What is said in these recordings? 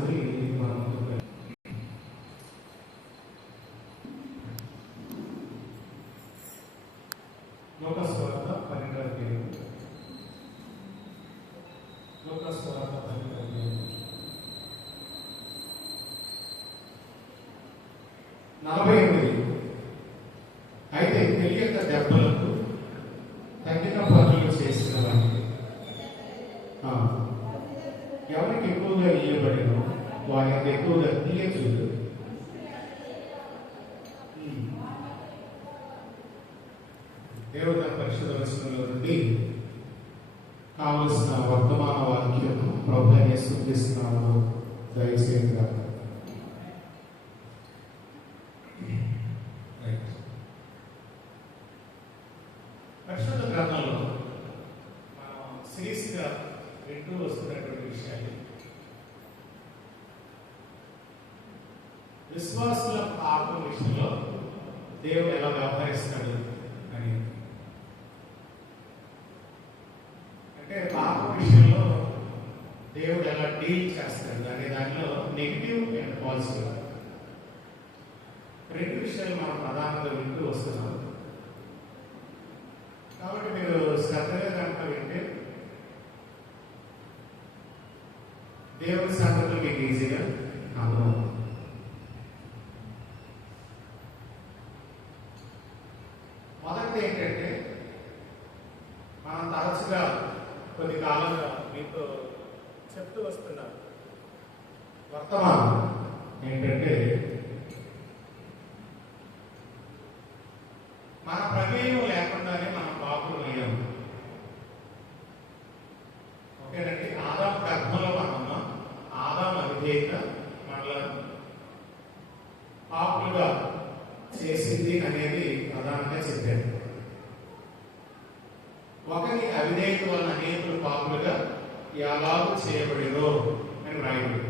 వస్తుంది. మనం లోకాసు వార్త 12వ అధ్యాయం. లోకాసు వార్త 12వ అధ్యాయం 48. అయితే తెలియక దెబ్బలకు తగిన పనులు చేసిన వారికి ఎవరికి ఎక్కువగా ఇయ్యబడినో వారి అంత ఎక్కువగా తీయచూడు. దేవుడు పరిశుద్ధ వచనంలో నుండి కావలసిన వర్తమాన వాక్యం ప్రభువుని యేసుక్రీస్తునామములో దయచేయండి. పరిశుద్ధ గ్రంథంలో మనం సిరీస్గా వింటూ వస్తున్నటువంటి విషయాలు విశ్వాసుల పాపం విషయంలో దేవుడు ఎలా వ్యవహరిస్తాడు అని. అంటే పాపం విషయంలో దేవుడు ఎలా డీల్ చేస్తాడు అనే దానిలో నెగిటివ్ అండ్ పాజిటివ్ రెండు విషయాలు మనం ప్రధానంగా వింటూ వస్తున్నాం. కాబట్టి మీరు శ్రద్ధగా కనుక వింటే దేవుడి సంగతులు మీకు ఈజీగా అర్థమవుతుంది. మొదటిది ఏంటంటే మనం తరచుగా కొద్ది కాలంగా మీతో చెప్తూ వస్తున్నాం వర్తమానం ఏంటంటే మన ప్రమేయం లేకుండానే మనం పాపులు అయ్యాము. ఓకేనండి. ఆదాము గర్భంలో మనం ఉన్నాం. ఆదాము అవిధేయత మనలో పాపులుగా చేసింది అనేది ప్రధానంగా చెప్పారు. ఒకరి అవిధేయత వలన అనేకులు పాపులుగా ఎలాగూ చేయబడిరో అని రాయబడి.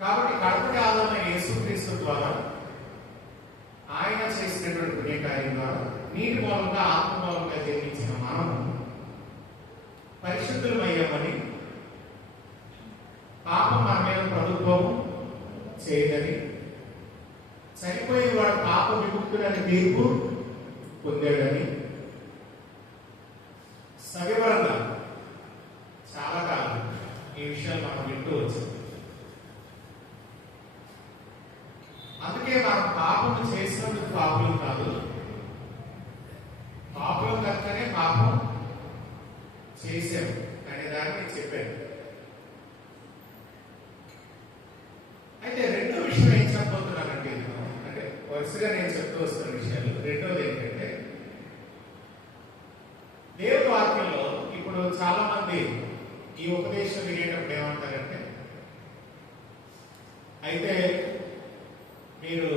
కాబట్టి కడపటి ఆదాము యేసుక్రీస్తు ద్వారా ఆయన చేసినటువంటి పుణ్యకార్యం ద్వారా నీటి మూలంగా ఆత్మ మూలంగా జన్మించిన మనం పరిశుద్ధులమయ్యామని, పాపం మన మీద ప్రభుత్వం చేయదని, చనిపోయి వాడు పాప విముక్తుడని తీర్పు పొందాడని సవివరంగా చాలా కాలం ఈ విషయాలు మనం వింటూ వచ్చాం. అందుకే మనం పాపం చేసినందుకు పాపులు కాదు, పాపులు కనుకనే పాపం చేశాం అనే దాన్ని చెప్పాను. అయితే రెండో విషయం ఏం చెప్పబోతున్నానంటే, అంటే వరుసగా నేను చెప్తూ వస్తున్న విషయాలు. రెండోది ఏంటంటే దేవుడి వాక్యంలో ఇప్పుడు చాలా మంది ఈ ఉపదేశం వినేటప్పుడు ఏమంటారంటే, అయితే మీరు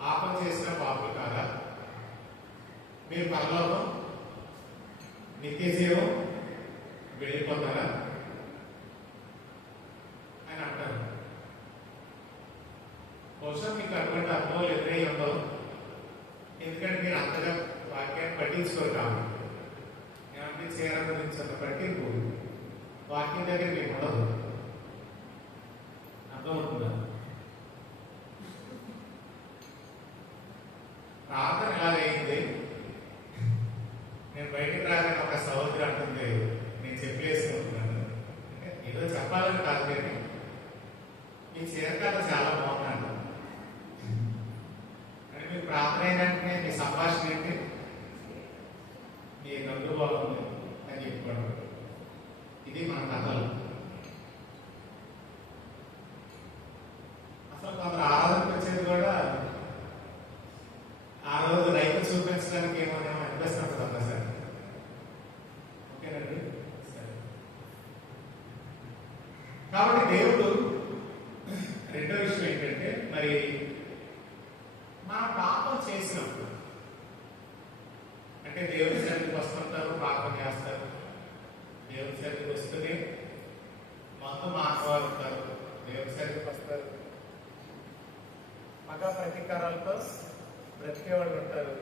పాపం చేసిన పాపలు కాదా, మీరు పరలోకం నిత్య జీవం వెళ్ళిపోతారా అని అంటారు. బహుశా మీకు అటువంటి అనుభవాలు ఎదురై ఉండవు. ఎందుకంటే మీరు అంతగా వాక్యాన్ని పట్టించుకోరు కాబట్టి. ఏమంటే చీర గురించి అంత పట్టింపు వాక్యం దగ్గర మీకు ఉండదు. అర్థమవుతుందా? ప్రార్థన ఎలాగైంది, నేను బయటికి రాగానే ఒక సహోదరి అంటుంది, నేను చెప్పేసుకుంటున్నాను. ఏదో చెప్పాలని కాదు కానీ మీ చీరకాల చాలా బాగున్నాను అంటే మీకు ప్రార్థన అయినట్టే మీ సంభాషణ ఏంటి, మీ రంగు బాగుంది అని చెప్పుకోవడం. ఇది మన కథలు. అసలు కొందరు ఆరాధనకు వచ్చేది కూడా ఆ రోజు రైతు చూపించడానికి ఏమో అనిపిస్తుంది కదా సార్. ఓకేనండి. సరే. కాబట్టి దేవుడు రెండో విషయం ఏంటంటే, మరి మన పాపం చేసినప్పుడు అంటే దేవుడి సన్నిధికి వస్తుంటారు, పాపం చేస్తారు. దేవుడి సన్నిధికి వస్తూనే మొత్తం మానవారు ఉంటారు. దేవుడి సన్నిధికి వస్తారు, మగ ప్రతీకారాలతో బ్రతికేవాళ్ళు ఉంటారు.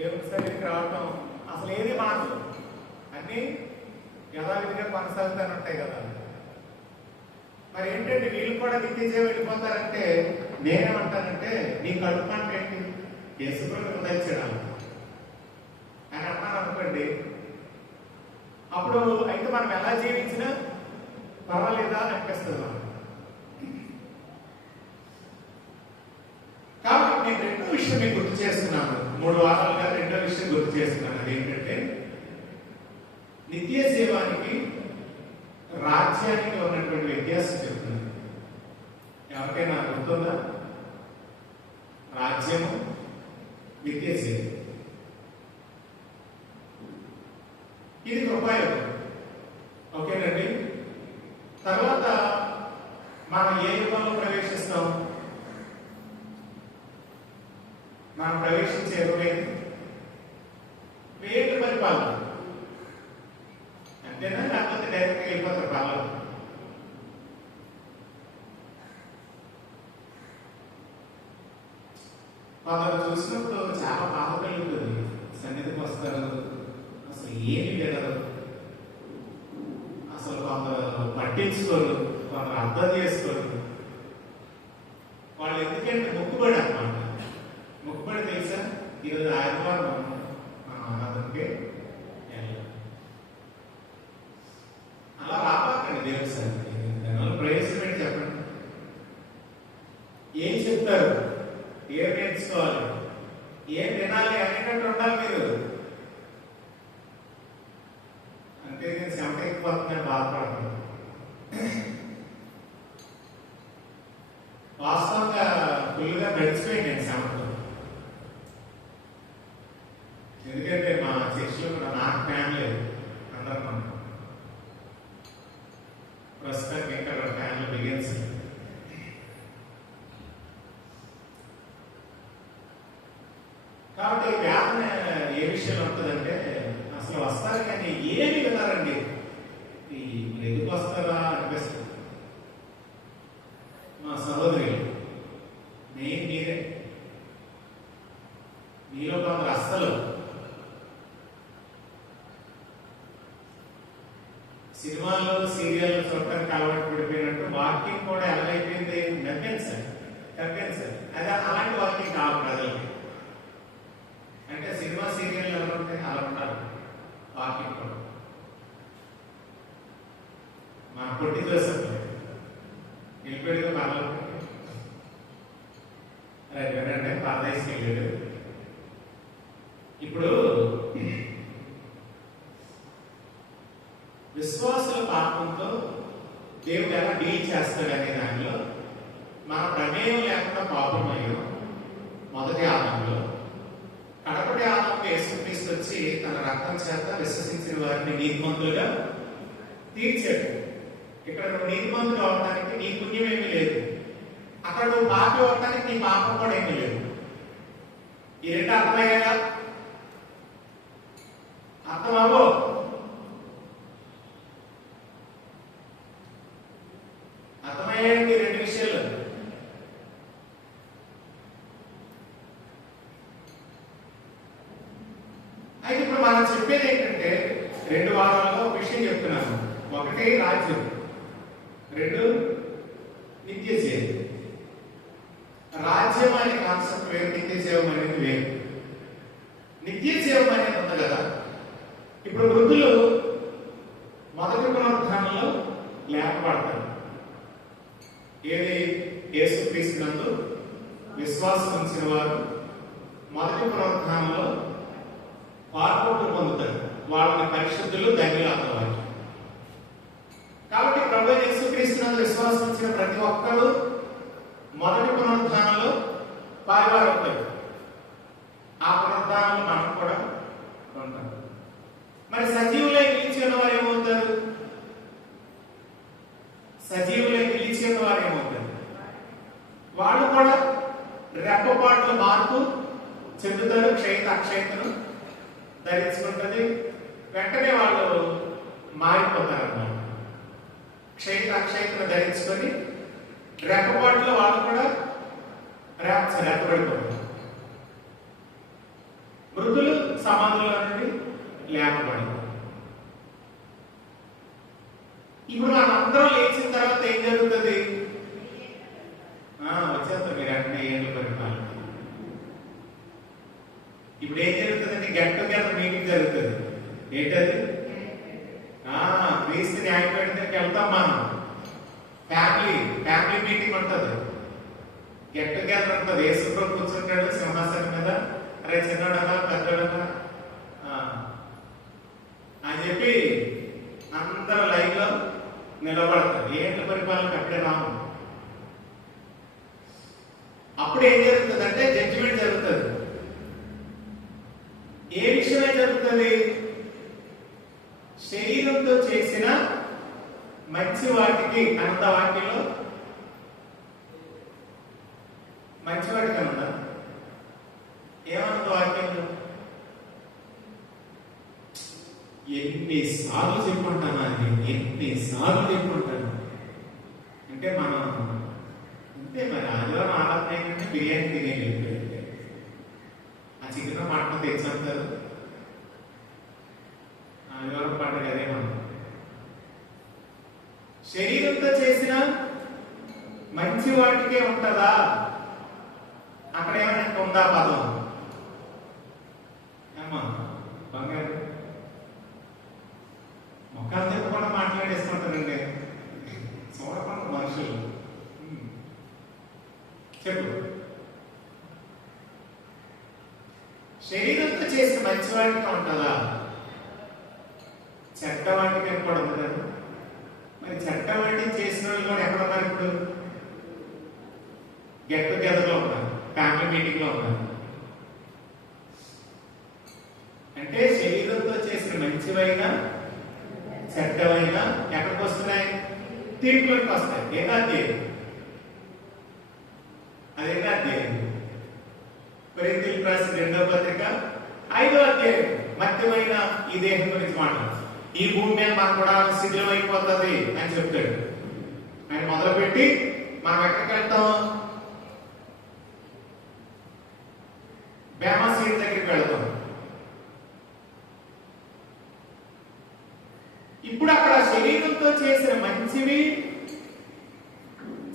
దేవుని సన్నిధికి రావటం అసలు ఏది మారదు, అన్నీ యథావిధిగా కొనసాగుతూనే ఉంటాయి కదా. మరి ఏంటంటే వీళ్ళు కూడా నిత్యజీవం వెళ్ళిపోతారంటే నేనేమంటానంటే నీ కడుపు అంటే ఏంటి, యేసుప్రభువు ఉదయించడం అని అన్నాను అనుకోండి. అప్పుడు అయితే మనం ఎలా జీవించినా పర్వాలేదా అనిపిస్తుంది మనం. కాబట్టి నేను రెండో విషయం మీకు గుర్తు చేస్తున్నాను, 3 వారాలుగా రెండో విషయం గుర్తు చేస్తున్నాను. అదేంటంటే నిత్య జీవానికి రాజ్యానికి ఉన్నటువంటి వ్యత్యాసం చెప్తున్నాను. ఎవరికైనా గుర్తుందా? రాజ్యము, నిత్య జీవం. ఇది కృపాయుగం, ఓకేనండి. తర్వాత మనం ఏ యుగంలో ప్రవేశిస్తాం? మనం ప్రవేశించే యుగం ఏంటి? వేట పరిపాలన, అంతేనా? లేకపోతే డైరెక్ట్గా వెళ్ళిపోతారు పాలన? కొందరు చూసినప్పుడు చాలా బాధ కలుగుతుంది. సన్నిధికి వస్తారు, అసలు ఏమి వినరు, అసలు కొందరు పట్టించుకోరు, కొందరు అర్థం చేసుకోరు. వాళ్ళు ఎందుకంటే మొక్కుబడి అన్నమాట. మొక్కుబడి తెలుసా? ఈరోజు ఆదివారం ఆరాధనకే అలా రాపాకండి దేవుని సన్నిధికి. దానివల్ల ప్రయోజనం ఏంటి చెప్పండి? ఏం చెప్తారు, ఏం నేర్చుకోవాలి, ఏం వినాలి అనేటట్టు ఉండాలి మీరు. అంటే నేను చెమట ఎక్కిపోతుందని బాధపడతాను. వాస్తవంగా ఫుల్గా గడిచిపోయింది నేను చెమటతో. ఎందుకంటే మా చర్చిలో కూడా నాకు ఫ్యాన్ లేదు, అందరం మనం ప్రస్తుతానికి ఇంకా ఫ్యాన్లు బిగించాలి. కాబట్టి వ్యాధన ఏ విషయంలో ఉంటుందంటే అసలు వస్తారు కానీ ఏమి విన్నారండి, ఎందుకు వస్తారా అనిపిస్తుంది. మా సహోదరి మెయిన్ మీరే, మీలో కొందరు అస్సలు సినిమాల్లో సీరియల్ చూడటానికి అలవాటు పడిపోయినట్టు వాకింగ్ కూడా ఎలాగైపోయింది, నవ్వించాలి. అది అలాంటి వాకింగ్ కావాలి ప్రజలకి. అంటే సినిమా సీరియల్ ఎలా ఉంటాయి అలా ఉంటారు వాకింగ్ కూడా. మా పొట్టి దోశలు వెళ్ళిపోయాడు పర్లేదు, వినండి, పరదేశకి వెళ్ళాడు. ఇప్పుడు విశ్వాసుల పాపంతో దేవుడు ఎలా డీల్ చేస్తాడనే దానిలో మన ప్రమేయం లేకుండా పాపం అయ్యో మొదటి ఆదంలో. కడపటి ఆదంలో యేసుక్రీస్తు వచ్చి తన రక్తం చేత విశ్వసించిన వారిని నీతిమంతులుగా తీర్చాడు. ఇక్కడ నువ్వు నీతిమంతులు అవడానికి నీ పుణ్యం ఏమీ లేదు, అక్కడ నువ్వు పాపి అవడానికి నీ పాపం కూడా ఏమీ లేదు. ఈ రెండు అర్థమయ్యాగా? అర్థమవో? అర్థమయ్యాయండి రెండు విషయాలు. అయితే ఇప్పుడు మనం చెప్పేది ఏంటంటే 2 వారాల్లో ఒక విషయం చెప్తున్నాను. ఒకటి రాజ్యం, 2 నిత్య జీవం. రాజ్యం అనే కాన్సెప్ట్ వేరు, నిత్య జీవం అనేది వేరు. నిత్య జీవం అనేది ఉంది కదా. ఇప్పుడు వృద్ధులు మొదటి పునరుద్ధానంలో లేపబడతారు. ఏది? యేసుక్రీస్తునందు విశ్వాసం ఉంచిన వారు మొదటి పునరుద్ధానంలో వార్పులు పొందుతారు. వాళ్ళని పరిశుద్ధులు, ధన్యులు అన్నవారు. కాబట్టి ప్రభు యేసుక్రీస్తునందు విశ్వాసం ఉంచిన ప్రతి ఒక్కరూ మొదటి పునరుద్ధానంలో పాల్గొని అవుతారు. ఆ పునరుద్ధానంలో మనం కూడా ఉంటాం. మరి సజీవులై నిలిచి ఉన్న వారు ఏమవుతారు? సజీవులై నిలిచి ఉన్న వారు ఏమవుతారు? వాళ్ళు కూడా రెప్పపాట్ల మార్పు చెందుతారు. క్షయిత అక్షయతను ధరించుకుంటుంది. వెంటనే వాళ్ళు మారిపోతారు అన్నమాట. క్షయిత అక్షయతను ధరించుకొని రెప్పపాట్లో వాళ్ళు కూడా రెప్పబడిపోతారు. మృతులు సమాధుల్లో నుండి లేపబడి. ఇప్పుడు మనం అందరం లేచిన తర్వాత ఏం జరుగుతుంది? వచ్చేస్తారు మీరు అంటే ఏళ్ళ పరిపాలన. ఇప్పుడు ఏం జరుగుతుందంటే గెట్ టుగెదర్ మీటింగ్ జరుగుతుంది. ఏంటది? క్రీస్తు న్యాయపీఠం దగ్గరికి వెళ్తాం మనం. ఫ్యామిలీ మీటింగ్ ఉంటుంది. గెట్ టుగెదర్ ఉంటుంది. యేసుప్రభు కూర్చుంటాడు సింహాసనం మీద. అరే చిన్నడనా పెద్దడనా అని చెప్పి అందరూ లైన్ లో నిలబడతారు. ఏంటి పరిపాలన అప్పుడే రాము. అప్పుడు ఏం జరుగుతుందంటే జడ్జిమెంట్ జరుగుతుంది. ఏ విషయమే జరుగుతుంది? శరీరంతో చేసిన మంచి వాటికి అనంత వాటిలో మంచి వాటికి అనంత ఏమనంత వాక్యంలో ఎన్నిసార్లు చెప్పుకుంటాను, అది ఎన్నిసార్లు చెప్పుకుంటాను అంటే మనం అంతే. మరి ఆదివారం ఆరాధన ఏంటంటే బిర్యానీ తినేది. ఆ చికెన్ మటన్ తెచ్చంటారు. ఆదివారం పండుగ అదే. మనం శరీరంతో చేసిన మంచి వాటికే ఉంటుందా? అక్కడ ఏమైనా ఉందా పదం? అమ్మా బంగారు మొక్కలు తిప్పకుండా మాట్లాడేసుకుంటారండి. చూడకుండా మనుషులు. చెప్పు. శరీరంతో చేసిన మంచి వాటికి ఉంటుందా? చెడ్డ వాటికి కూడా ఉంది కదా. మరి చెడ్డ వాటిని చేసిన వాళ్ళు కూడా ఎక్కడ ఉన్నారు? ఇప్పుడు గెట్ టుగెదర్ లో ఉన్నారు, ఫ్యామిలీ మీటింగ్ లో ఉన్నారు. అంటే శరీరంతో చేసిన మంచివైనా చెడ్డవైనా ఎక్కడికి వస్తున్నాయి? తీర్పులోకి వస్తాయి. ఏదా అధ్యాయం? అదేనా అధ్యాయం? కొరింథీయులకు రాసిన 2వ పత్రిక 5వ అధ్యాయం. మధ్యమైన ఈ దేహం గురించి మాట్లాడు. ఈ భూమి మీద మనం కూడా శిథిలం అయిపోతుంది అని చెప్తాడు. ఆయన మొదలుపెట్టి మనం ఎక్కడికి వెళ్తాం? బేమా సీట్ దగ్గరికి వెళ్తాం. ఇప్పుడు అక్కడ శరీరంతో చేసిన మంచివి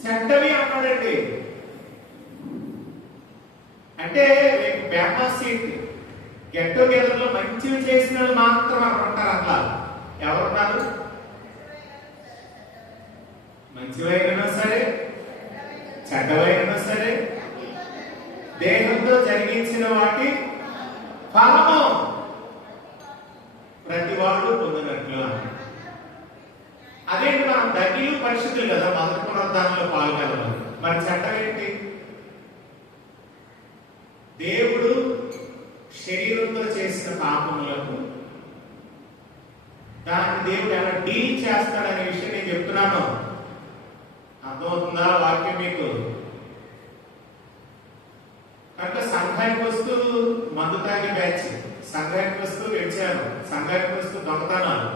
చెడ్డవి అన్నాడండి. అంటే బేమా సీట్ గెట్ టుగెదర్ లో మంచివి చేసిన వాళ్ళు మాత్రం అక్కడ ఉంటారు. అట్లా ఎవరున్నారు? మంచివైనా సరే చెడ్డవైనా సరే దేహంతో జరిగించిన వాటి ఫలము ప్రతి వాళ్ళు పొందినట్లు. అదేంటి? మనం దగ్గిలు పరిశుద్ధులు కదా, మొదటి పునరుద్ధానంలో పాల్గొనాలి. మరి చట్టం ఏంటి? దేవుడు శరీరంతో చేసిన పాపములకు దాన్ని దేవుడు ఎలా డీల్ చేస్తాడనే విషయం నేను చెప్తున్నాను. అర్థమవుతుందా వాక్యం మీకు? కనుక సంఘానికి వస్తూ మందు తాగి బ్యాచ్, సంఘానికి వస్తూ వ్యభిచారం, సంఘానికి వస్తూ దొంగతనాలు,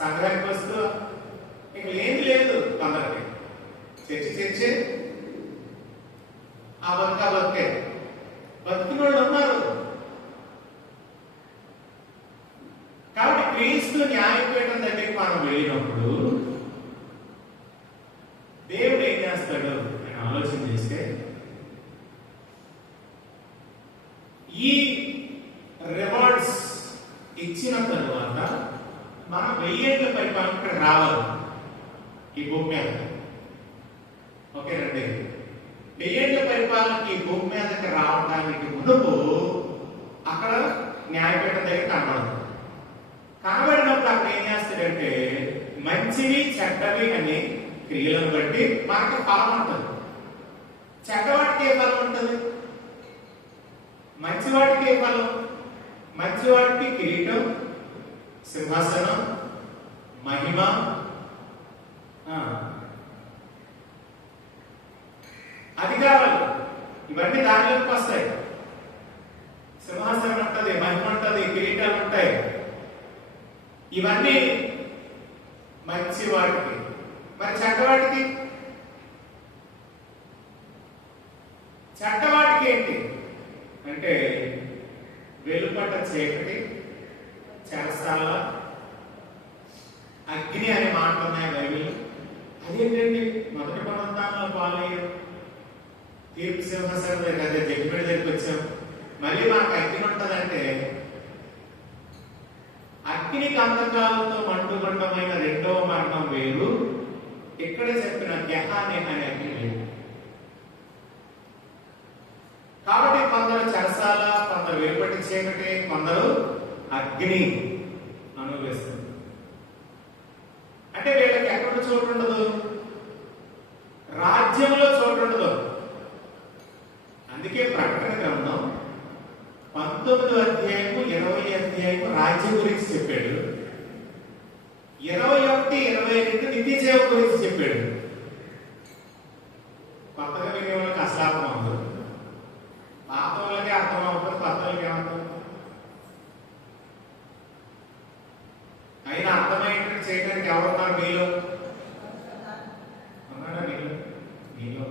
సంఘానికి వస్తూ ఇక ఏది లేదు కొందరికి. చర్చి ఆ బతికే బతికిన వాళ్ళు ఉన్నారు. కాబట్టి క్రీస్తు న్యాయపీఠం దగ్గరికి మనం వెళ్ళినప్పుడు దేవుడు ఏం చేస్తాడు అని ఆలోచన చేస్తే, ఈ రివార్డ్స్ ఇచ్చిన తరువాత మనం 1000 ఏళ్ల పరిపాలన ఇక్కడ రావాలి ఈ భూమి మీద. ఓకేనండి? 1000 ఏళ్ల పరిపాలనకి ఈ భూమి మీదకి రావడానికి మునుపు అక్కడ న్యాయపీఠం దగ్గర కనబడదు. కనబడినప్పుడు అక్కడ ఏం చేస్తాడంటే మంచివి చెడ్డవి అనే క్రియలను బట్టి మనకు ఫలం ఉంటుంది. చెడ్డవాటికి ఏ ఫలం ఉంటుంది? మంచివాటికి ఏ ఫలం? మంచివాటికి కిరీటం, సింహాసనం, మహిమ, అధికారాలు, ఇవన్నీ దానిలోకి వస్తాయి. సింహాసనం ఉంటుంది, మహిమ ఉంటుంది, కిరీటాలు ఉంటాయి. ఇవన్నీ మంచి వాటికి. మరి చెడ్డవాటికి? చెడ్డవాటికి ఏంటి అంటే వెలుపట చీకటి, చెరసాల, అగ్ని అనే మాటలు ఉన్నాయి బైబిల్. అదేంటండి మొదటి పునరుద్ధానంలో పాలయ్యాం, తీర్పు సింహాసనం దగ్గర అదే జడ్జిమెంట్ దగ్గరికి వచ్చాం, మళ్ళీ మనకు అగ్ని ఉంటుందంటే అగ్ని గంధకాలతో మండుగండమైన రెండవ మరణం వేరు, ఇక్కడ చెప్పిన గెహానే అనే అగ్ని వేరు. కాబట్టి కొందరు చెరసాల, కొందరు వెలుపటి చీకటి, కొందరు అగ్ని అనుభవిస్తుంది. అంటే వీళ్ళకి ఎక్కడ చోటు ఉండదు, రాజ్యంలో చోటు ఉండదు. అందుకే ప్రకటన గ్రంథం 19వ అధ్యాయము 20వ అధ్యాయము రాజ్యం గురించి చెప్పాడు, 21, 22 నిత్య జీవ గురించి చెప్పాడు. కొత్తగా వినే వాళ్ళకి అసలు అర్థం అవుతుంది, పాత వాళ్ళకి అర్థం అవుతుంది, కొత్త వాళ్ళకి ఏమవుతుంది. అయినా అర్థమయ్యేటట్టు చేయడానికి ఎవరున్నారు మీలో? ఉన్నాడా మీలో? మీలో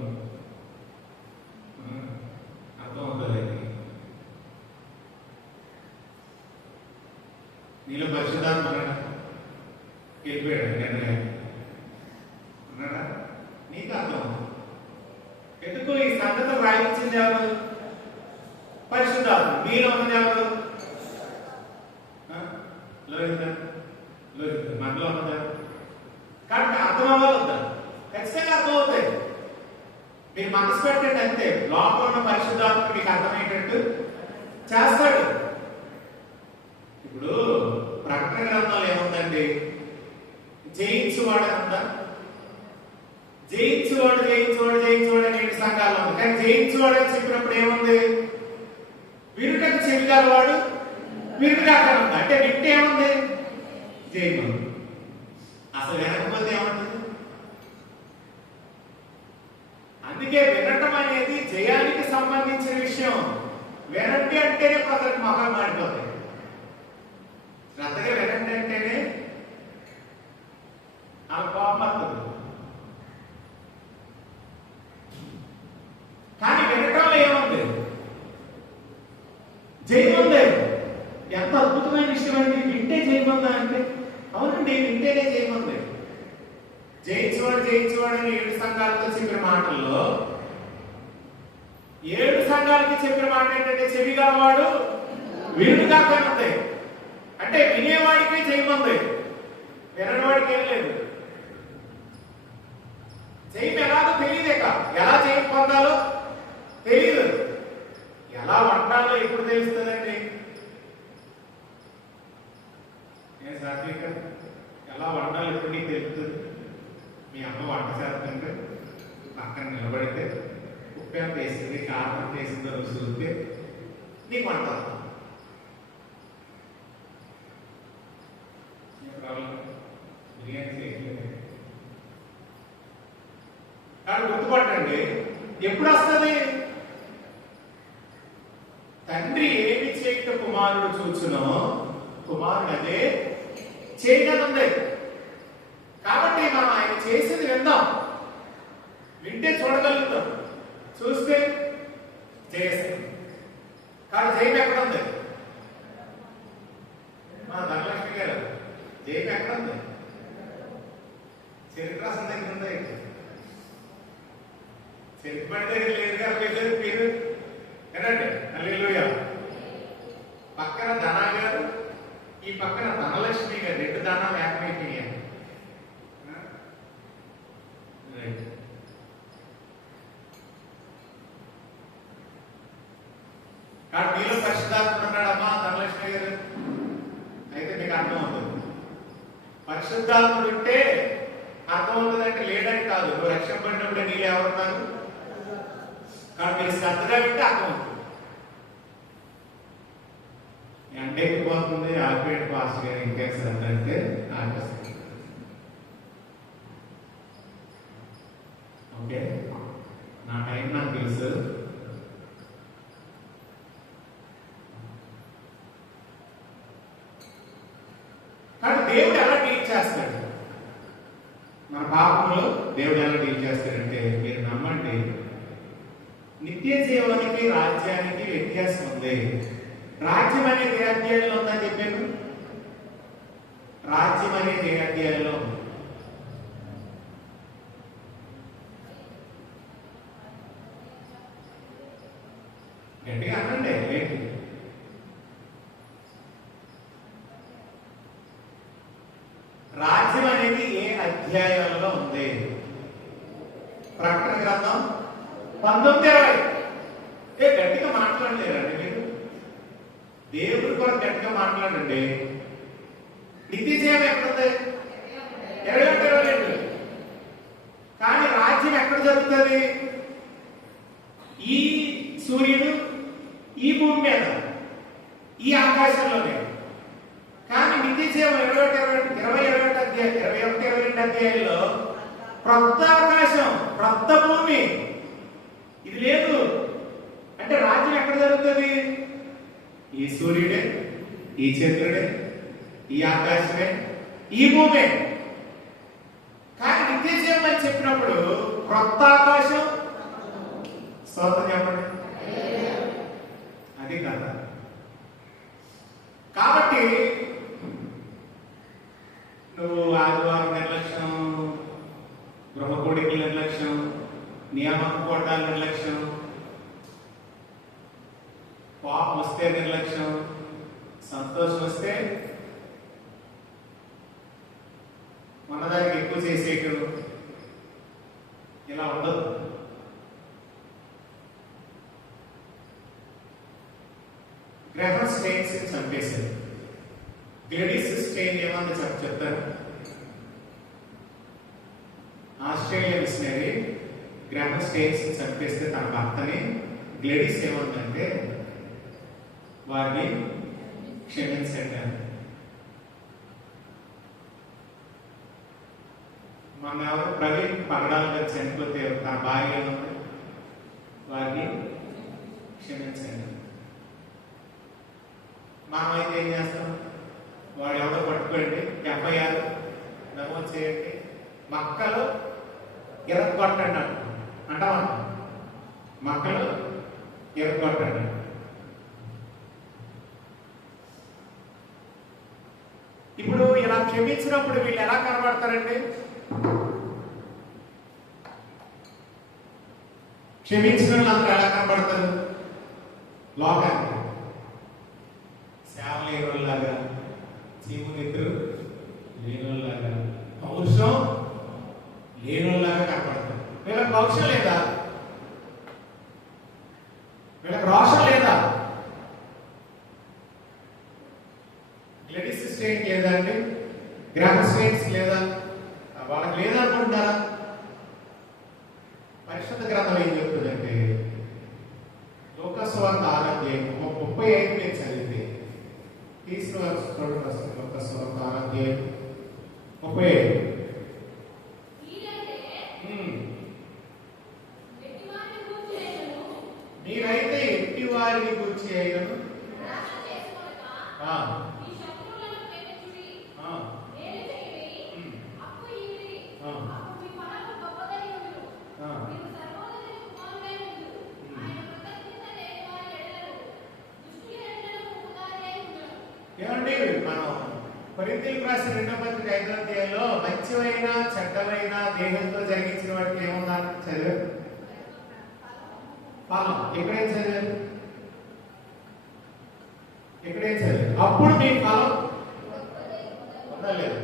అర్థం అవుతుంది. నీలో పరిశుద్ధాత్మ ఉన్నాడా? వెళ్ళిపోయాడు నిర్ణయం ఉన్నాడా? నీకు అర్థం అవుతుంది. ఎందుకు ఈ సంగతి రాయించింది ఎవరు? పరిశుద్ధాత్మ. మీలో ఉన్నది ఎవరు? మనలో ఉన్నదా? కాబట్టి అర్థం అవ్వాలి, ఖచ్చితంగా అర్థం అవుతాయి. మీరు మనసు పెట్టండి అంతే, లోపల ఉన్న పరిశుద్ధాత్మ మీకు అర్థమయ్యేటట్టు చేస్తాడు. ఇప్పుడు ప్రకటన గ్రంథంలో ఏముందండి? జయించువాడు ఉందా? జయించువాడు జయించువాడు జయించువాడు అనే 7 సంఘాలు ఉంది. కానీ జయించువాడు అని చెప్పినప్పుడు ఏముంది? వినుటకు చెవిగలవాడు వినుటగా ఉంది. అంటే వింటే ఏముంది? జయం. అసలు వినకపోతే ఏముంటుంది? అందుకే వినటం అనేది జయానికి సంబంధించిన విషయం. వినండి అంటేనే కొందరికి మొఖాలు మాడిపోతాయి. శ్రద్ధగా వినండి అంటేనే ఆ కోపం వస్తుంది. కానీ వినటంలో ఏముంది? జయం ఉంది. ఎంత అద్భుతమైన విషయం అండి! వింటే జయం ఉందా అంటే అవునండి, వింటేనే జయం ఉంది. జయించువాడు జయించువాడు అని 7 సంఘాలతో చెప్పిన మాటల్లో 7 సంఘాలకి చెప్పిన మాట ఏంటంటే చెవి గలవాడు వినుగా ఉంది. అంటే వినేవాడికి జయం ఉంది, వినవాడికి ఏం లేదు. జయం ఎలాగో తెలియదేక, ఎలా జయం పొందాలో తెలియదు, ఎలా వంటాలో ఎప్పుడు తెలుస్తుందండి? నేను సాత్విక ఎలా వండాలో ఎప్పుడు నీకు తెలుస్తుంది? మీ అమ్మ వంట చేస్తుంటే పక్కన నిలబడితే ఉప్పు ఎంత వేసింది, కారం ఎంత వేసిందో రుచి చూస్తే నీకు వంట బిర్యానీ చేయలేదు. కానీ గుర్తుపట్టండి, ఎప్పుడు వస్తుంది? తండ్రి ఏమి చేయట కుమారుడు చూచునో కుమారుడు అదే చేయగలంది. కాబట్టి మనం ఆయన చేసేది విందాం. వింటే చూడగలుగుతాం, చూస్తే చేస్తాం. కానీ జయం ఎక్కడ ఉంది? మన ధనలక్ష్మి గారు జయం ఎక్కడ ఉంది? చరిత్రాసం దగ్గర ఉంది. చరిత్రపడి దగ్గర లేదు కదా పేరు వినండి. హల్లెలూయా. పక్కన ధనా గారు, ఈ పక్కన ధనలక్ష్మి గారు, 2 దానాలు ఏకమైపోయాయి. కాబట్టి మీలో పరిశుద్ధాత్ముడు ఉన్నాడమ్మా ధనలక్ష్మి గారు, అయితే మీకు అర్థం అవుతుంది. పరిశుద్ధాత్ముడు ఉంటే అర్థం అవుతుందంటే లేదని కాదు. నువ్వు రక్షణ పడినప్పుడే నీళ్ళు ఎవరున్నారు? కాబట్టి మీరు శ్రద్ధగా వింటే అర్థం అవుతుంది. అంటే పోతుంది ఆపరేట్ పాస్ గారు ఇంకా శ్రద్ధ అంటే ఆపేస్తుంది. ఓకే, నా టైం నాకు తెలుసు. కానీ దేవుడు ఎలా డీల్ చేస్తాడు? మన పాపంలో దేవుడు ఎలా డీల్ చేస్తాడంటే, మీరు నమ్మండి, నిత్య జీవానికి రాజ్యానికి వ్యత్యాసం ఉంది. రాజ్యం అనేది ఏ అధ్యాయంలో ఉందని చెప్పాను? రాజ్యం అనేది ఏ అధ్యాయంలో ఉంది? గట్టిగా అనండి ఏంటి? రాజ్యం అనేది ఏ అధ్యాయంలో ఉంది? ప్రకటన గ్రంథం 19:20. గట్టిగా మాట్లాడలేరండి మీరు? దేవుడి కొరకు గట్టిగా మాట్లాడండి. నిత్య జీవం ఎక్కడుంది? 21:22. కానీ రాజ్యం ఎక్కడ జరుగుతుంది? ఈ సూర్యుడు ఈ భూమి మీద, ఈ ఆకాశంలోనే. కానీ నిత్య జీవం 21-22 అధ్యాయంలో క్రొత్త ఆకాశం, క్రొత్త భూమి, ఇది లేదు. అంటే రాజ్యం ఎక్కడ జరుగుతుంది? ఈ సూర్యుడే, ఈ చంద్రుడే, ఈ ఆకాశమే, ఈ భూమే. కానీ నిత్య జీవం అని చెప్పినప్పుడు క్రొత్త ఆకాశం, స్తోత్రం చెప్పండి, అది కదా. కాబట్టి నువ్వు ఆదివారం నిర్లక్ష్యం, గృహ కోడికల నిర్లక్ష్యం, నియామక కోటాల నిర్లక్ష్యం, పాపం వస్తే నిర్లక్ష్యం, సంతోషం వస్తే మనదానికి ఎక్కువ చేసేయటం, ఇలా ఉండదు. గ్రహం స్టెయిన్స్ చంపేశారు. గ్లెడిస్ స్టెయిన్ ఏమన్నా చెప్తారు? ఆస్ట్రేలియా మిషనరీ గ్రహం స్టెయిన్స్ చంపేస్తే తన భర్తని, గ్లెడిస్ ఏమందంటే వారిని క్షమించండి. మన ఎవరు ప్రవీణ్ పగడాలు గారు చనిపోతే తన భార్య ఏమంది? వారిని క్షమించండి. మనమైతే ఏం చేస్తాం? వాడు ఎవడో పట్టుకోండి, ఎఫ్ఐఆర్ నమోదు చేయండి, మక్కలు ఎరగొట్టండి అంటామా? మక్కలు ఎరగొట్టండి. ఇప్పుడు ఇలా క్షమించినప్పుడు వీళ్ళు ఎలా కనబడతారండి? క్షమించిన వాళ్ళందరూ ఎలా కనబడతారు? లోకానికి సేవ లేనిలాగా, చీమునిద్దురు లేనిలాగా, పౌరుషం లేనిలాగా కనబడతారు. వీళ్ళకి పౌరుషం లేదా? వీళ్ళకి రోషం లేదా? గ్లెడిస్ స్టెయిన్ లేదా అండి? గ్రహం స్టెయిన్స్ లేదా? వాళ్ళకి లేదనుకుంటున్నారా? పరిశుద్ధ గ్రంథం ఏం చెప్తుందంటే, లోకస్వార్త 6:35 నేను చదివితే తీసుకుని లోకస్వార్త 6:35. మీరైతే ఎట్టి వారిని గూర్చి అయినను ఏమండి, మనం కొరింథీయులకు రాసిన 2వ పత్రిక 5వ అధ్యాయంలో మంచివైన చెడ్డమైన దేహంతో జరిగించిన వాటికి ఏముందా చదివారు? ఫలం. ఎక్కడేం చదివారు? ఎక్కడేం చదివారు? అప్పుడు మీ ఫలం ఉండలేదు.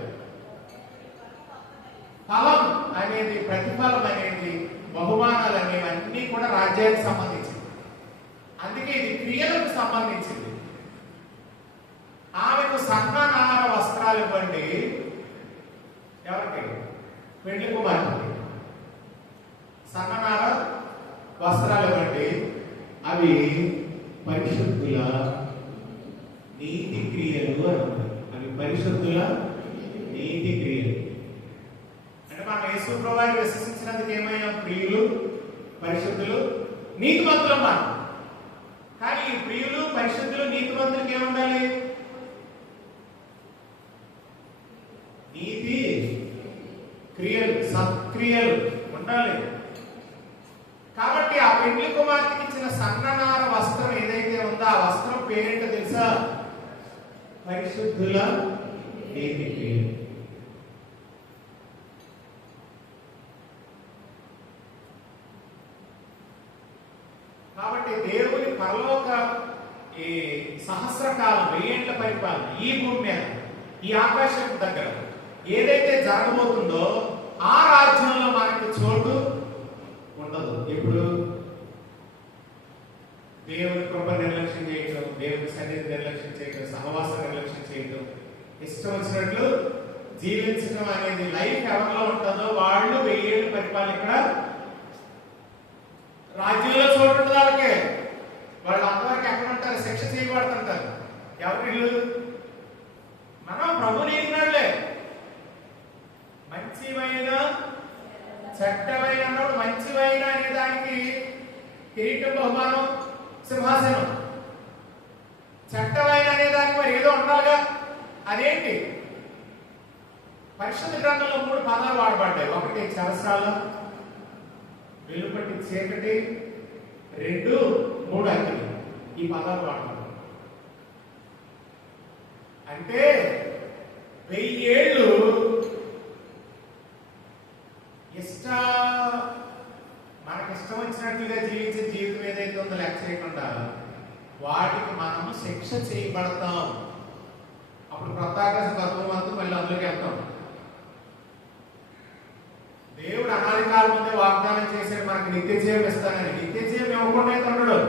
ఫలం అనేది, ప్రతిఫలం అనేది, బహుమానాలు అనేవి అన్నీ కూడా రాజ్యానికి సంబంధించింది. అందుకే ఇది క్రియలకు సంబంధించింది. ఆమెకు సన్మానార వస్త్రాలు ఇవ్వండి. ఎవరికి? పెళ్లి కుమార్తెకి సన్మానార వస్త్రాలు ఇవ్వండి. అవి పరిశుద్ధుల నీతి క్రియలు అని. అవి పరిశుద్ధుల నీతి క్రియలు అంటే మనం యేసు ప్రభువుని విశ్వసించినందుకు ఏమైనా ప్రియులు, పరిశుద్ధులు, నీతిమంతులు మనం. కానీ ఈ ప్రియులు, పరిశుద్ధులు, నీతిమంతులకి ఏముండాలి? నీతి క్రియలు, సత్క్రియలు ఉండాలి. కాబట్టి ఆ పెళ్లి కుమార్తెకి ఇచ్చిన సన్ననార వస్త్రం ఏదైతే ఉందో ఆ వస్త్రం పేరేంటో తెలుసా? పరిశుద్ధుల వేదిక. కాబట్టి దేవుని పరలోక ఈ సహస్రకాలం 1000 ఏళ్ల పరిపాలన ఈ భూమి మీద ఈ ఆకాశం దగ్గర ఏదైతే జరగబోతుందో ఆ రాజ్యంలో మనకి చోటు ఉండదు. ఇప్పుడు దేవుని కృప నిర్లక్ష్యం చేయటం, దేవుని సన్నిధి నిర్లక్ష్యం చేయటం, సహవాసం నిర్లక్ష్యం చేయటం, ఇష్టం వచ్చినట్లు జీవించడం అనేది లైఫ్ ఎవరిలో ఉంటుందో వాళ్ళు 1000 ఏళ్ల పరిపాలన ఇక్కడ రాజ్యంలో చోటు ఉంటుంది. వాళ్ళకే వాళ్ళు అంతవరకు ఎక్కడ ఉంటారు? శిక్ష చేయబడుతుంటారు. ఎవరిళ్ళు? మనం ప్రభుని ఎరిగినాడులే. మంచివైన చెడ్డమైన అన్నాడు. మంచివైన అనే దానికి కిరీటం, బహుమానం, సింహాసనం. చెడ్డమైన అనే దానికి మరి ఏదో ఉండాలిగా. అదేంటి? పరిశుద్ధ గ్రంథంలో 3 పదాలు వాడబడ్డాయి. ఒకటి చెరసాల, వెలుపటి చీకటి, 2, 3 అగ్ని. ఈ పదాలు వాడతారు. అంటే 1000 ఏళ్ళు మనకి ఇష్టం వచ్చినట్లుగా జీవించే జీవితం ఏదైతే ఉందో లెక్క చేయకుండా వాటికి మనము శిక్ష చేయబడతాం. అప్పుడు ప్రత్యాకాశ తత్వం అంతా మళ్ళీ అందులోకి వెళ్తాం. దేవుడు అనాది కాలం ముందే వాగ్దానం చేశాడు మనకి నిత్య జీవం ఇస్తానని. నిత్య జీవం ఇవ్వకుండా ఉన్నాడు.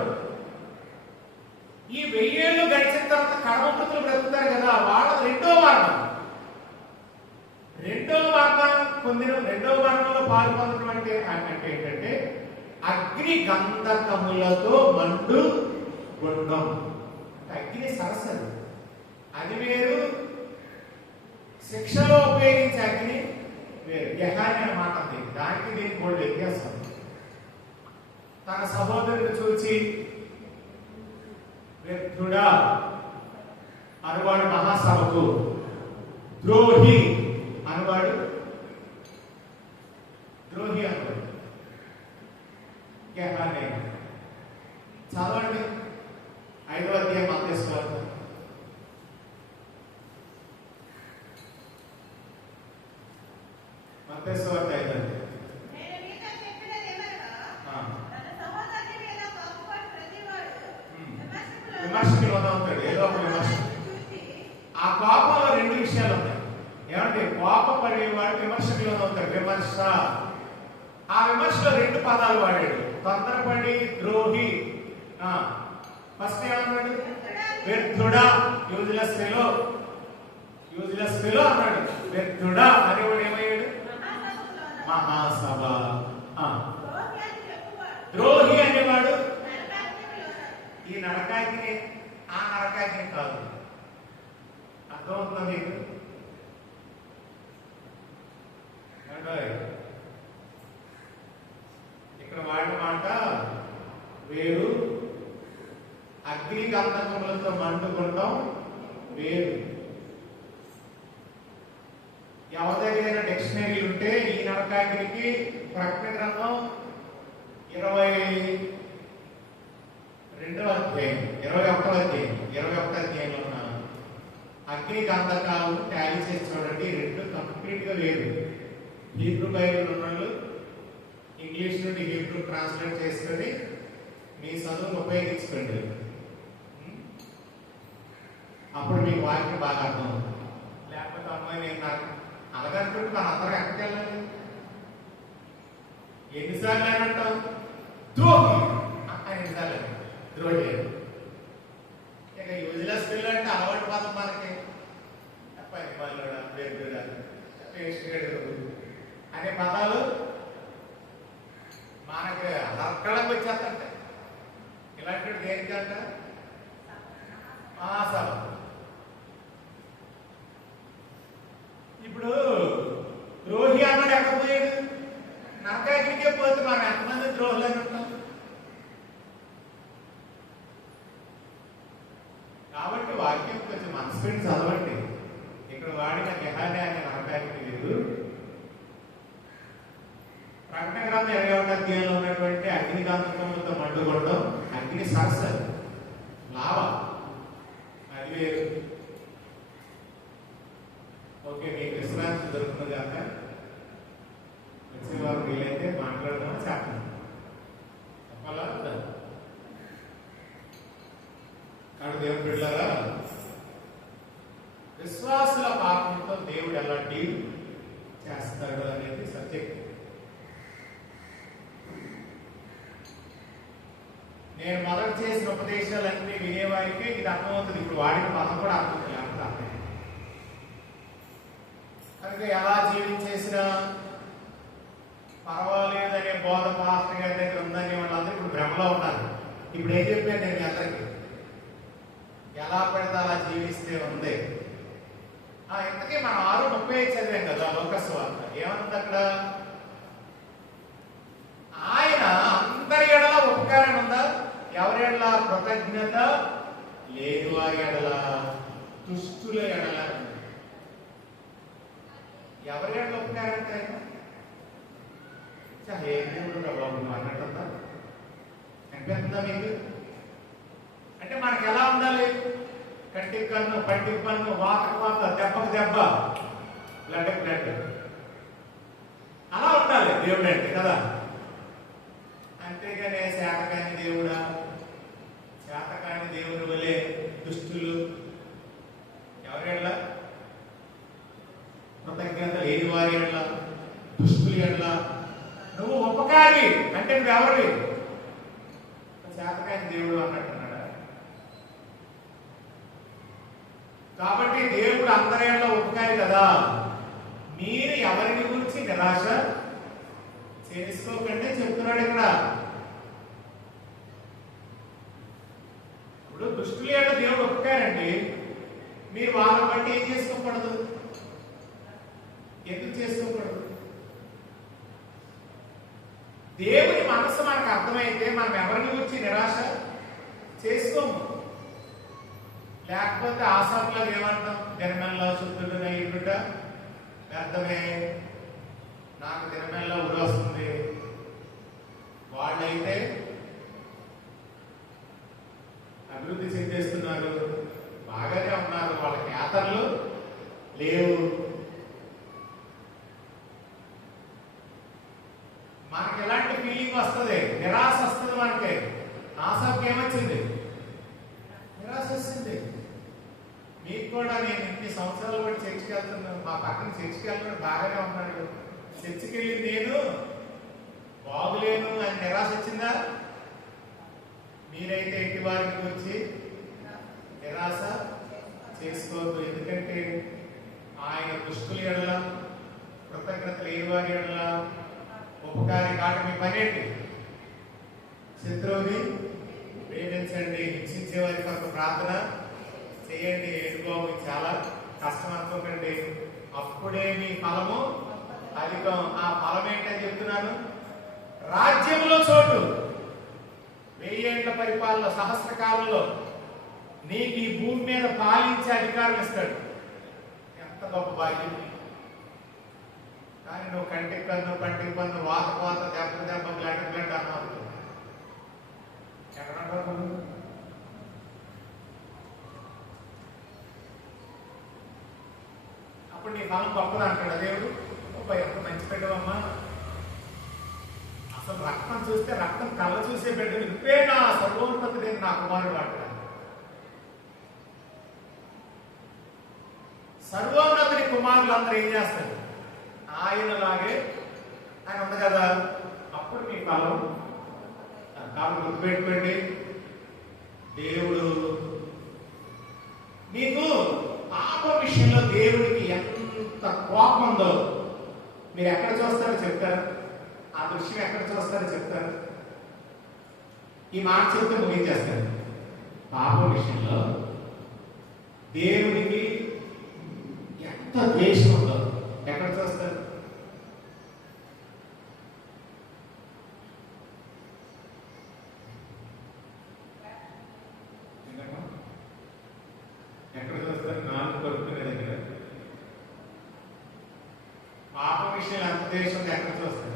ఈ 1000 ఏళ్ళు గడిచిన తర్వాత కడమృతులు బ్రతుకుతారు కదా, వాళ్ళ రెండో వాగ్దానం పొందిన రెండో వర్ణంలో పాల్పొందడం అంటే ఏంటంటే అగ్ని గంధకములతో మండు గుండం. అగ్ని సరస్సు అది వేరు, శిక్షలో ఉపయోగించే అగ్ని వేరు. గెహాని అనే మాట ఉంది. దానికి దీనికి కూడా వ్యత్యాసం. తన సహోదరుడు చూచి వ్యర్థుడా అనువాడు మహాసభకు, ద్రోహి అనువాడు గెహాని. చదవండి 5వ అధ్యాయం మత్తయి సువార్త. మత్తయి సువార్త 5వ అధ్యాయం. విమర్శకులు అవుతాడు. ఏదో ఒక విమర్శ. ఆ కోపంలో 2 విషయాలు ఉన్నాయి. ఏమంటే కోపపడేవాడు విమర్శకులు అవుతాడు. విమర్శ. ఆ విమర్శలో 2 పదాలు వాడాడు. తొందరపడి, ద్రోహి. ఫస్ట్ ఏమన్నాడు? వ్యర్థుడా, యూజ్లెస్ ఫెలో అన్నాడు. వ్యర్థుడా అనేవాడు ఏమయ్యాడు? మహాసభ. ద్రోహి అనేవాడు ఈ నరకాగ్ని, ఆ నరకాగ్ని కాదు. అర్థమవుతుందా మీకు? ఇక్కడ వాడిన మాట వేరు, అగ్ని గంధకములతో మండుకుంటాం వేరు. ఎవరి దగ్గర డిక్షనరీ ఉంటే ఈ నరకాగ్నికి ప్రకటన గ్రంథం 21వ అధ్యాయంలో ఉన్న అగ్ని గంధకాలు టాలీ చేసి చూడండి. 2 కంప్లీట్ గా వేరు. హీబ్రూ బైబిల్ ఉన్నవాళ్ళు ఇంగ్లీష్ నుండి హీబ్రూ ట్రాన్స్లేట్ చేసుకొని మీ చదువును ఉపయోగించుకోండి. అప్పుడు మీ వాక్యం బాగా అర్థం అవుతుంది. లేకపోతే అమ్మాయి నేను నాకు అలాగనుకుంటే మన అందరం ఎక్కడికి వెళ్ళాలి? ఎన్నిసార్లు ఏమంటాం? ద్రోహి. ఎన్నిసార్లు ద్రోహి. ఇక యూజ్లెస్ ఫెలో అంటే అలవాటు పదం మనకి. అనే పదాలు మనకి అక్కడికి వచ్చేస్తుంటాయి. ఇలాంటి దేనికంట? మహాసభ. ఇప్పుడు ద్రోహి అన్నాడు ఎక్కడ పోయాడు? నరకాగ్నికే పోతే మనం ఎంతమంది ద్రోహులని ఉంటాం? కాబట్టి వాక్యం కొంచెం మనసు పెట్టి చదవండి. ఇక్కడ వాడిన గెహాని అనే నరకాగ్ని లేదు. ప్రకటన గ్రంథం 21వ అధ్యాయంలో ఉన్నటువంటి అగ్ని గంధకములతో మండుకోవడం అగ్ని సరస్సు, లావా, అది వేరు. అవకాశం దొరుకుతుంది కాక వచ్చే వారు వీలైతే మాట్లాడదామని చెప్పండి. చెప్పాలా కాబట్టి దేవుడు బిడ్డలారా, విశ్వాసుల పాపంతో దేవుడు ఎలా డీల్ చేస్తాడు అనేది సబ్జెక్ట్. నేను మొదట చేసిన ఉపదేశాలన్నీ వినేవారికి ఇది అర్థమవుతుంది. ఇప్పుడు వాడిన పదం కూడా అర్థం లేకపోతే అర్థం. కనుక ఎలా జీవించేసినా పర్వాలేదనే బోధ పాస్టర్ గారి దగ్గర ఉందని వాళ్ళందరూ ఇప్పుడు భ్రమలో ఉన్నారు. ఇప్పుడు ఏం చెప్పాను నేను అందరికి? ఎలా పడితే అలా జీవిస్తే ఉంది. ఇంతకీ మనం 6:30 చదివాం కదా లోకస్ వార్త. ఏమన్నా అక్కడ? ఆయన అందరి ఎడల ఉపకారం ఉందా? ఎవరి ఎడల? కృతజ్ఞత లేని వారి ఎడల, దుష్టుల ఎడల. ఎవరి ఎడల ఉపకారం అంటే ఏ దేవుడు బాబు అన్నట్టుందా? అనిపిస్తుందా మీకు? అంటే మనకి ఎలా ఉండాలి? కంటికి కన్ను, పంటికి పన్ను, వాతకు వాత, దెబ్బకు దెబ్బ, బ్లడ్ బ్లడ్, అలా ఉండాలి దేవుడు అంటే కదా. అంతేగానే శాతకాని దేవుడా, శాతకాని దేవుని వలె దుష్టులు ఎవరి ఎడల? కృతజ్ఞత లేని వారి ఎడల, దుష్టుల ఎడల. నువ్వు ఉపకారి అంటే నువ్వెవరివి? శాతకాని దేవుడు అన్నట్టున్నాడా? కాబట్టి దేవుడు అందరిలో ఉపకారి కదా. మీరు ఎవరిని గురించి నిరాశ చేసుకోకండి చెప్తున్నాడు ఇక్కడ. ఇప్పుడు దుష్టుల యొక్క దేవుడు ఉపకారండి. మీరు వాళ్ళని బట్టి ఏం చేసుకోకూడదు? ఎందుకు చేసుకోకూడదు? దేవుని మనసు మనకు అర్థమైతే మనం ఎవరిని గురించి నిరాశ చేసుకోము. లేకపోతే ఆశాపులో ఏమంటాం? దినమెల్లా శుద్ధుడు నైపుట వ్యర్థమే, నాకు దినమెల్లా ఊరు వస్తుంది. వాళ్ళైతే అభివృద్ధి చెందేస్తున్నారు, బాగానే ఉన్నారు, వాళ్ళకి యాతనలు లేవు. మనకి ఎలాంటి ఫీలింగ్ వస్తుంది? నిరాశ వస్తుంది మనకి. ఆశాకి ఏమొచ్చింది? నిరాశ వస్తుంది. మీకు కూడా నేను ఇన్ని సంవత్సరాలు కూడా చర్చికి వెళ్తున్నాను. మా పక్కన చర్చికి వెళ్తున్నాడు, బాగానే ఉన్నాడు. చర్చికి వెళ్ళి నేను బాగులేను అని నిరాశ వచ్చిందా? మీరైతే ఇంటి వారికి వచ్చి నిరాశ చేసుకోవద్దు. ఎందుకంటే ఆయన దుష్టుల ఎడల, కృతజ్ఞత లేని వారి ఎడల ఉపకారి కాట. మీ పనేంటి? శత్రువుని ప్రేమించండి, హింసించే వారి కొరకు ప్రార్థన చేయండి. ఎందుకో మీకు చాలా కష్టం అనుకోకండి, అప్పుడే మీ ఫలము అధికం. ఆ ఫలం ఏంటని చెప్తున్నాను? రాజ్యంలో చోటు. 1000 ఏళ్ల పరిపాలన, సహస్ర కాలంలో నీకు ఈ భూమి మీద పాలించే అధికారం ఇస్తాడు. ఎంత గొప్ప భాగ్యం! కానీ నువ్వు కంటికి కన్ను, పంటికి పన్ను, వాత వాత, దెబ్బ దెబ్బ, బ్లడ్ బ్లడ్ అన్నావు. ఎక్కడ అప్పుడు నీ ఫలం గొప్పది అంటాడు దేవుడు. ఎంత మంచి బిడ్డవమ్మా, అసలు రక్తం చూస్తే రక్తం కళ్ళ చూసే బిడ్డలు, ఇప్పే నా సర్వోన్నతి నేను నా కుమారుడు అంటాడు. సర్వోన్నతిని కుమారులందరూ ఏం చేస్తారు? ఆయనలాగే ఆయన ఉంది కదా. అప్పుడు మీ ఫలం. కాబట్టి గుర్తుపెట్టుకోండి, దేవుడు మీకు పాప విషయంలో దేవుడికి ఎంత కోపం ఉందో మీరు ఎక్కడ చూస్తారో చెప్తారు? ఆ దృశ్యం ఎక్కడ చూస్తారో చెప్తారు? ఈ మాట చెప్తే ముగించేస్తారు. పాప విషయంలో దేవుడికి ఎంత ద్వేషం ఉందో ఎక్కడ చూస్తారు? ఎక్కడ చూస్తారు? నాలుగు కొరుకునే దగ్గర. పాప విషయం ఎంత ద్వేషం ఎక్కడ చూస్తారు?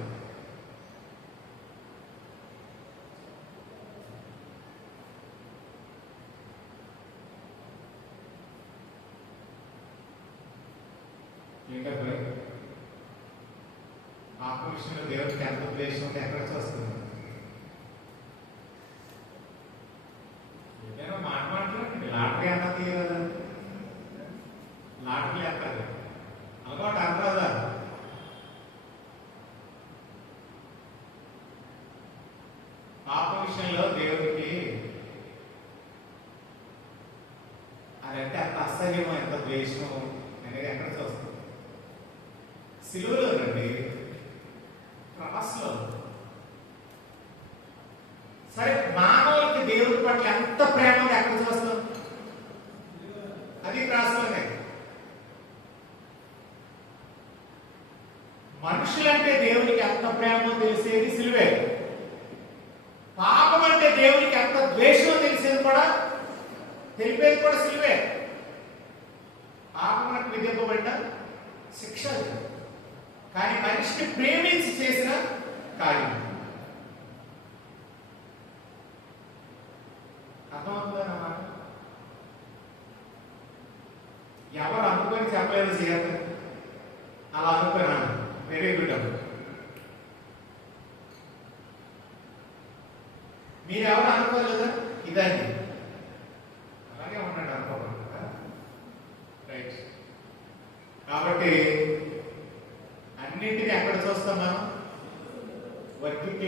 ఇంకా విషయంలో దేవుడికి ఎంత ద్వేషం ఉంటే ఎక్కడ చూస్తుంది? ఏదైనా మాట్లాడుతుంది లాటరీ అన్నా తీయదా? లాటరీ ఎత్తారు అలవాటు అంటారా? పాప విషయంలో దేవుడికి అదంటే అంత అసహ్యమో ఎంత ద్వేషం అనేది ఎక్కడ చూస్తాం? సిలువలో రండి, క్రాస్లో. సరే, మానవులకి దేవుడి పట్ల ఎంత ప్రేమ ఉంది ఎక్కడ చూస్తాం? అది క్రాస్లోనే. మనుషులంటే దేవునికి ఎంత ప్రేమో తెలిసేది సిలువే. పాపం అంటే దేవునికి ఎంత ద్వేషమో తెలిసేది కూడా, తెలిపేది కూడా సిలువే. పాపములకు విధింపబడ్డ శిక్ష, కానీ మనిషిని ప్రేమించి చేసిన కార్యం. అర్థమవుతుందన్నమాట. ఎవరు అనుకొని చెప్పలేదు చేయాలి, అలా అనుకున్నాను. వెరీ గుడ్ అమ్మ. మీరెవరు అనుకోలేదా ఇదండి? అలాగే ఉన్నాడు అనుకోకుండా. రైట్. కాబట్టి అన్నింటినీ ఎక్కడ చూస్తాం మనం? వర్టికల్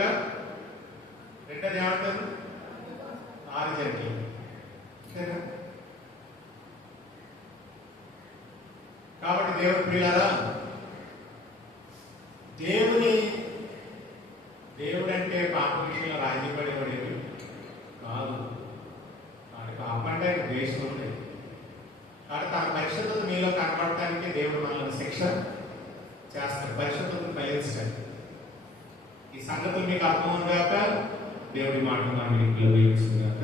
గా. రెండోది ఏమంటారు? హారిజాంటల్. కాబట్టి దేవుడు ప్రియులారా, దేవుడంటే పాప విషయంలో రాజీ పడేవాడేది కాదు. వాడికి పాపంటే ద్వేషం ఉండేది. కాబట్టి తన పరిశుద్ధత మీలో కనపడటానికి దేవుడు మనల్ని శిక్ష చేస్తాడు, పరిశుద్ధతను బయలుస్తాడు. ఈ సంగతులు మీకు అర్థమవుగాక, దేవుడి మాట మన ఇంట్లో వేయించుగాక.